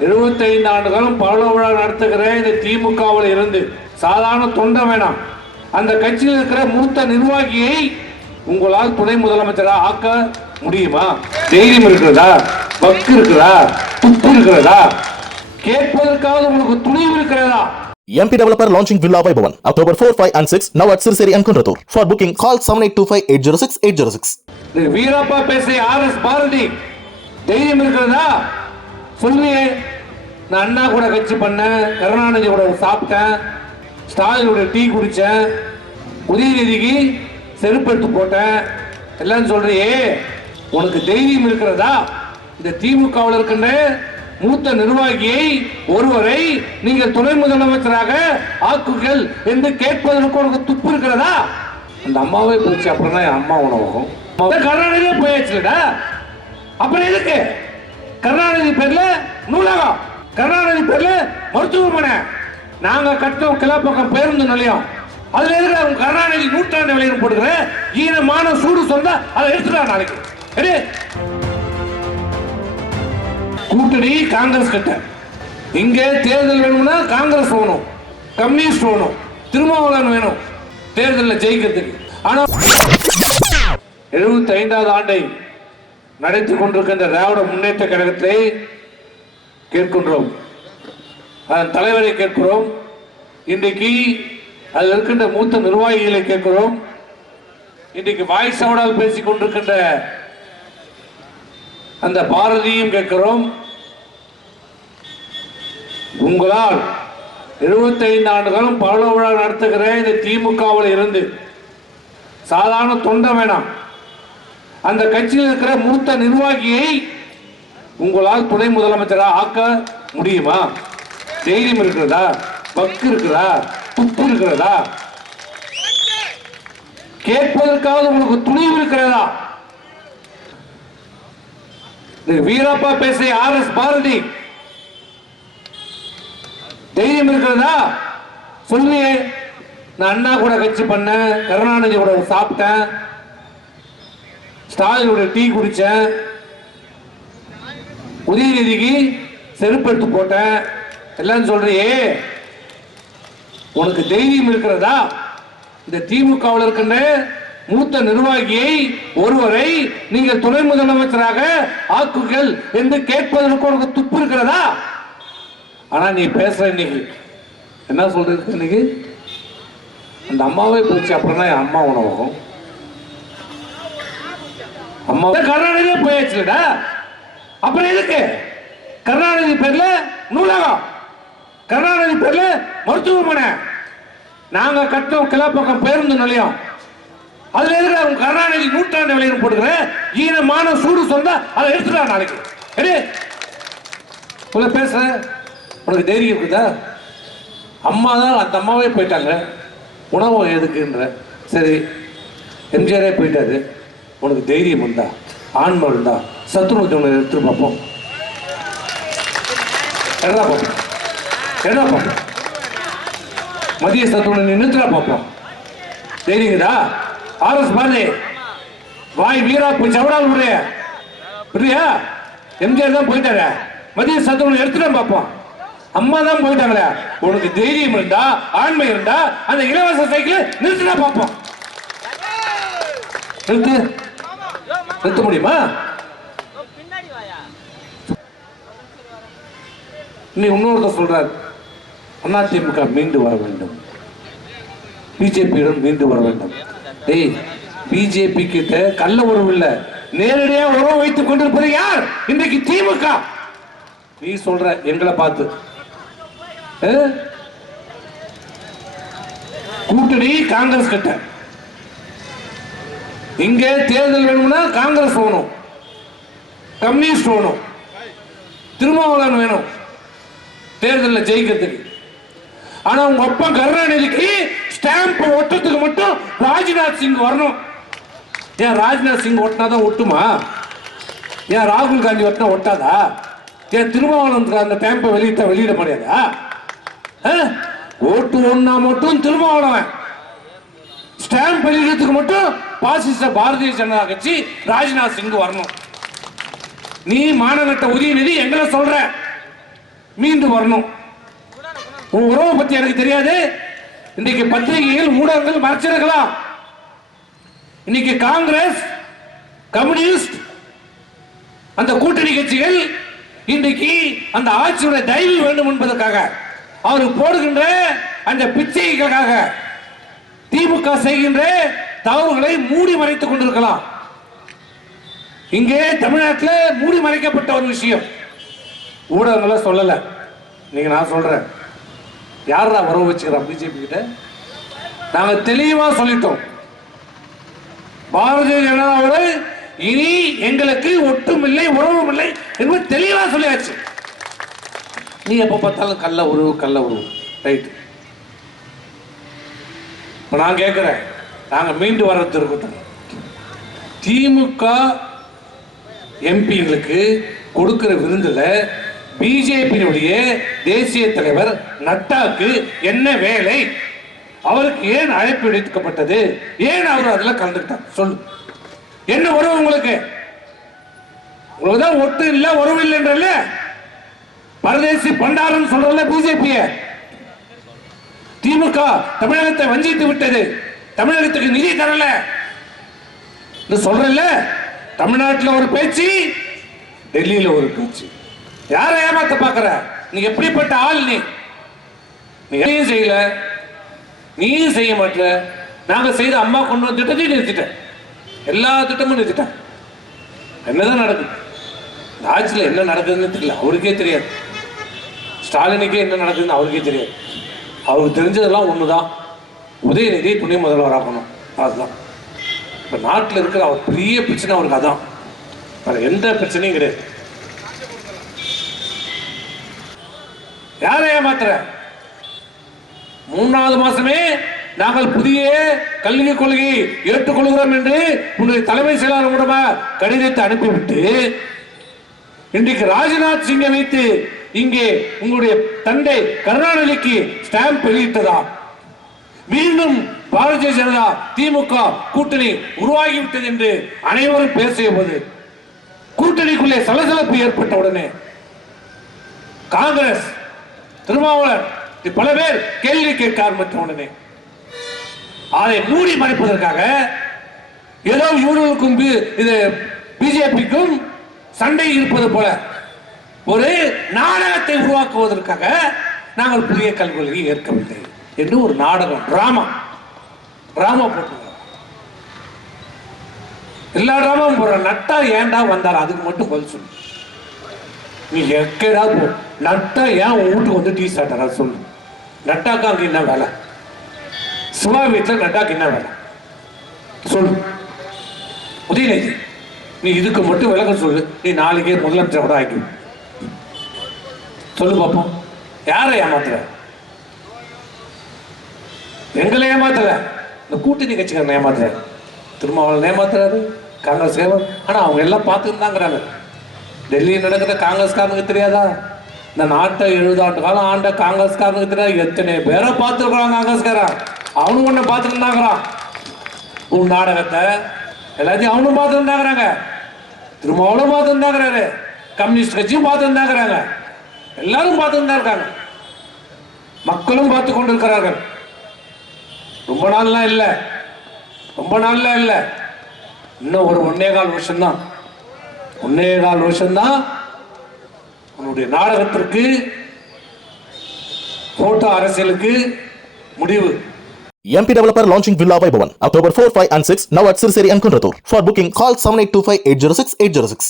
75 ஆண்டு காலம் பவள விழா நடத்துகிற இந்த திமுகவில் இருந்து சாதாரண தொண்டை வேணாம், அந்த கட்சியில் இருக்கிற மூத்த நிர்வாகியை உங்களால் துணை முதலமைச்சராக ஆக்க முடியுமா? தைரியம் இருக்கிறதா? வக்கு இருக்கிறதா? துப்பு இருக்கிறதா? கேட்பதற்காக உங்களுக்கு துணிவு இருக்கிறதா? MP Developer launching Villa Vaibhavan October 4, 5 and 6 now at Sirseri and Kunratur. For booking call 7825806806. Veerappa பேசிய RS பாரதி தைரியம் இருக்கிறதா? சொல்லுங்க. நான் அண்ணா கூட கட்சி பண்ணேன், கருணாநிதி கூட சாப்பிட்டேன், ஸ்டாலின் கூட டீ குடிச்சேன், உதயநிதிக்கு செருப்பு எடுத்து போட்டேன் எல்லாம் சொல்றியே, உனக்கு தைரியம் இருக்கிறதா? இந்த திமுகவில் இருக்கின்ற மூத்த நிர்வாகியை ஒருவரை நீங்கள் துணை முதலமைச்சராக ஆக்குகள் என்று கேட்பதற்கு உனக்கு துப்பு இருக்கிறதா? அந்த அம்மாவே போச்சு, அப்புறம் தான் அம்மா உணவகம். கருணாநிதியே போயாச்சுடா, அப்புறம் எதுக்கு? கருணாநிதி பேர்ல நூலகம், கருணாநிதி பேர்ல மருத்துவமனை, நாங்க கட்டோம் கிளாப்பக்கம் பேருந்து நிலையம், அதுல எதுக்கு அவங்க கருணாநிதி நூற்றாண்டு விளையாடு போடுகிற ஈனமான சூடு சொன்னா அதை எடுத்துட்டா நாளைக்கு. கூட்டணி காங்கிரஸ் கிட்ட, இங்க தேர்தல் வேணும்னா காங்கிரஸ் வேணும், கம்யூனிஸ்ட் வேணும், திருமாவளவன் வேணும் தேர்தலில் ஜெயிக்கிறதுக்கு. ஆனா 75வது ஆண்டை நடத்திக் கொண்டிருக்கின்ற திராவிட முன்னேற்ற கழகத்தை கேட்கின்றோம், அதன் தலைவரை கேட்கிறோம், இன்றைக்கு அதில் இருக்கின்ற மூத்த நிர்வாகிகளை கேட்கிறோம், இன்றைக்கு வாய் சவடால் பேசிக் கொண்டிருக்கின்ற அந்த பாரதியும் கேட்கிறோம். உங்களால் 75 ஆண்டு காலம் பவள விழா நடத்துகிற இந்த திமுகவில் இருந்து சாதாரண தொண்டை வேணாம், அந்த கட்சியில் இருக்கிற மூத்த நிர்வாகியை உங்களால் துணை முதலமைச்சராக ஆக்க முடியுமா? தைரியம் இருக்கிறதா? வக்கு இருக்கிறதா? துப்பு இருக்கிறதா? கேட்பதற்காக உங்களுக்கு துணிவு இருக்கிறதா? வீரப்பா பேசிய RS பாரதி தைரியம் இருக்கிறதா? சொல்லுங்க. நான் அண்ணா கூட கட்சி பண்ணேன், கருணாநிதி கூட சாப்பிட்டேன், ஸ்டாலின் கூட டீ குடிச்சேன், உதயநிதிக்கு செருப்பு எடுத்து போட்டேன் எல்லாம் சொல்றியே, உனக்கு தைரியம் இருக்கிறதா? இந்த திமுகவில் இருக்கின்ற மூத்த நிர்வாகியை ஒருவரை நீங்கள் துணை முதலமைச்சராக ஆக்குகள் என்று கேட்பதற்கு உனக்கு துப்பு இருக்கிறதா? ஆனா நீ பேசுற இன்னைக்கு என்ன சொல்றது? இன்னைக்கு அந்த அம்மாவே போச்சு, அப்புறம் தான் அம்மா உணவகம். அம்மா கருணாநிதியே போயாச்சுடா, அப்புறம் எதுக்கு? கருணாநிதி பேர்ல நூலகம், கருணாநிதி பேர்ல மருத்துவமனை, நாங்க கட்டோம் கிளாப்பக்கம் பேருந்து நிலையம், அதுல எதுக்கு அவங்க கருணாநிதி நூற்றாண்டு விளையாடு போடுகிற ஈனமான சூடு சொன்னா அதை எடுத்துட்டா நாளைக்கு. பேசுற உனக்கு தைரியம் இருக்குதா? அம்மா தான், அந்த அம்மாவே போயிட்டாங்க, உணவு எதுக்குன்ற. சரி, எம்ஜிஆரே போயிட்டாரு, உனக்கு தைரியம் இருந்தா, ஆன்மா இருந்தா சத்துருவத்தை எடுத்துட்டு பார்ப்போம். என்ன பார்ப்போம்? என்ன பார்ப்போம்? மதிய சத்துருவனை நின்றுட்டா பார்ப்போம். தைரியங்களா? RS பாரதி வாய் வீராப்பு சவடால் உடைய புரியா? எம்ஜிஆர் தான் போயிட்டாரு, மதிய சத்துருவனை எடுத்துட்டு பார்ப்போம். அம்மா தான் போயிட்டாங்களே, உனக்கு தைரியம் இருந்தா, ஆண்மை இருந்தா அந்த இலவச சைக்கிள் நிறுத்தினா பார்ப்போம். நிறுத்த முடியுமா? இன்னொருத்த சொல்றாரு, அதிமுக மீண்டு வர வேண்டும், பிஜேபியுடன் மீண்டு வர வேண்டும். டேய், பிஜேபி கிட்ட கள்ள உறவு இல்ல, நேரடியா உறவு வைத்துக் கொண்டிருப்பது யார்? இன்றைக்கு திமுக. நீ சொல்ற எங்களை பார்த்து கூட்டணி காங்கிரஸ் கிட்ட, இங்க தேர்தல் வேணும்னா காங்கிரஸ் வேணும், கம்யூனிஸ்ட் வேணும், திருமாவளவன் வேணும் தேர்தலில் ஜெயிக்கிறதுக்கு. ஆனா உங்க அப்பா கருணாநிதிக்கு ஸ்டாம்ப் ஒட்டத்துக்கு மட்டும் ராஜ்நாத் சிங் வரணும். ஏன் ராஜ்நாத் சிங் ஒட்டினாதான் ஒட்டுமா? ஏன் ராகுல் காந்தி ஒட்டினா ஒட்டாதா? ஏன் திருமாவளவன் அந்த ஸ்டாம்பை வெளியிட முடியாதா? ஓட்டு ஒன்னா மட்டும் திருமாவளவன், ஸ்டாம்ப் வெளியிடத்துக்கு மட்டும் பாசிச பாரதிய ஜனதா கட்சி ராஜ்நாத் சிங் வரணும். நீ மானநட்ட உதயநிதி எங்களை சொல்ற மீண்டு வரணும். உன் உறவை பத்தி எனக்கு தெரியாது. இன்னைக்கு பத்திரிகைகள் ஊடகங்கள் மறைச்சிருக்கலாம். இன்னைக்கு காங்கிரஸ், கம்யூனிஸ்ட், அந்த கூட்டணி கட்சிகள் இன்றைக்கு அந்த ஆட்சியுடைய தயவு வேண்டும் என்பதற்காக அவருக்கு போடுகின்ற அந்த பிச்சைகளுக்காக திமுக செய்கின்ற தவறுகளை மூடி மறைத்துக் கொண்டிருக்கலாம். இங்கே தமிழ்நாட்டில் மூடி மறைக்கப்பட்ட ஒரு விஷயம் ஊடகங்கள சொல்லல. நீங்க நான் சொல்றேன், யாரா உறவு வச்சுக்கிறோம் பிஜேபி கிட்ட? நாங்க தெளிவா சொல்லிட்டோம், பாரதிய ஜனதாவோடு இனி எங்களுக்கு ஒட்டும் இல்லை, உறவும் இல்லை என்பது தெளிவா சொல்லியாச்சு. நீ எப்ப பார்த்தாலும் கள்ள உறவு ரைட். இப்ப நான் கேட்கிறேன், நாங்க மீண்டு வர்றது இருக்கட்டும், திமுக எம்பிங்களுக்கு கொடுக்கிற விருந்துல பிஜேபியினுடைய தேசிய தலைவர் நட்டாக்கு என்ன வேலை? அவருக்கு ஏன் அழைப்பு விடுக்கப்பட்டது? ஏன் அவர் அதுல கலந்துக்கிட்டார்? சொல்லு. என்ன உறவு உங்களுக்கு? உங்களுக்கு தான் ஒட்டு இல்ல, உறவு இல்லைன்றல. பரதேசி பண்டாரம் சொல்றல பிஜேபி. திமுக தமிழகத்தை வஞ்சித்து விட்டது, தமிழகத்துக்கு நிதி தரல சொல்றல. தமிழ்நாட்டில் ஒரு பேச்சு, டெல்லியில ஒரு பேச்சு. யாரை ஏமாத்த பாக்குற? நீ எப்படிப்பட்ட ஆள்? நீ எதையும் செய்யல, நீயும் செய்ய மாட்ட. நாங்க செய்த அம்மா கொண்டு வந்த திட்டத்தையும் நிறுத்திட்டேன், எல்லா திட்டமும் நிறுத்திட்டேன். என்னதான் நடக்குது இந்த ஆட்சியில்? என்ன நடக்குதுன்னு தெரியல, அவருக்கே தெரியாது. ஸ்டாலினுக்கே என்ன நடக்குதுன்னு அவருக்கே தெரியாது. அவருக்கு தெரிஞ்சதெல்லாம் ஒண்ணுதான், உதயநிதி துணை முதல்வராகணும். அதுதான் இப்ப நாட்டில் இருக்கிற அவர் பெரிய பிரச்சனை. அவருக்கு அதான், வேற எந்த பிரச்சனையும் கிடையாது. யாரை ஏமாத்துற? 3வது மாசமே நாங்கள் புதிய கல்விக் கொள்கையை ஏற்றுக்கொள்கிறோம் என்று உங்களுடைய தலைமை செயலாளர் மூலமா கடிதத்தை அனுப்பிவிட்டு இன்றைக்கு ராஜ்நாத் சிங்கை வைத்து இங்கே உங்களுடைய தந்தை கருணாநிதிக்கு ஸ்டாம்ப் வெளியிட்டதா? மீண்டும் பாரதிய ஜனதா திமுக கூட்டணி உருவாகிவிட்டது என்று அனைவரும் பேசிய போது கூட்டணிக்குள்ளே சலசலப்பு ஏற்பட்ட உடனே காங்கிரஸ், திருமாவளவன், பல பேர் கேள்வி கேட்க ஆரம்பித்த உடனே அதை மூடி மறைப்பதற்காக ஏதோ இவர்களுக்கும் இது பிஜேபிக்கும் சண்டை இருப்பது போல ஒரு நாடகத்தை உருவாக்குவதற்காக நாங்கள் புதிய கல்விக் கொள்கையை ஏற்கவில்லை என்று ஒரு நாடகம், டிராமா போட்டு எல்லா டிராமாவும் போற. நட்டா ஏன்டா வந்தார்? அதுக்கு மட்டும் பதில் சொல்லு. நீ எக்கடா போ, நட்டா ஏன் உன் வீட்டுக்கு வந்து டீ சாப்பிட்டாரா சொல்லு. நட்டாக்கு அங்க என்ன வேலை? சிவா வீட்டில் நட்டாக்கு என்ன வேலை சொல்லு. உதயநிதி, நீ இதுக்கு மட்டும் விளக்கம் சொல்லு. நீ நாளைக்கே முதலமைச்சர் கூட ஆக்கி சொல்லு பார்ப்போம். யாரை ஏமாத்துற? எங்களை ஏமாத்தல, இந்த கூட்டணி கட்சிக்காரன் ஏமாத்துற. திருமாவளவன் ஏமாத்துறாரு, காங்கிரஸ் ஆனா அவங்க எல்லாம் பார்த்துருந்தாங்கிறாங்க. டெல்லியில் நடக்கிற காங்கிரஸ்காரனுக்கு தெரியாதா? இந்த நாட்டை 70 ஆண்டு காலம் ஆண்ட காங்கிரஸ்காரனுக்கு தெரியாது. எத்தனை பேரை பார்த்துருக்குறாங்க காங்கிரஸ்காரன். அவனும் ஒண்ணு பார்த்துருந்தாங்கிறான். உன் நாடகத்தை எல்லாத்தையும் அவனும் பார்த்துருந்தாங்கிறாங்க. திருமாவளவன் பார்த்துருந்தாங்கிறாரு, கம்யூனிஸ்ட் கட்சியும் பார்த்துருந்தாங்கிறாங்க, எல்லாரும் பார்த்துருந்தா இருக்காங்க, மக்களும் பார்த்து கொண்டிருக்கிறார்கள். ரொம்ப நாள்லாம் இல்லை, இன்னும் ஒரு 1.25 வருஷம்தான். 1.25 வருஷம்தான் உன்னுடைய நாடகத்திற்கு, போட்டோ அரசியலுக்கு முடிவு. MP developer launching Villa by Bhavan October 4, 5 and 6 now at Sirseri and Kunratur. For booking call 7825 806 806.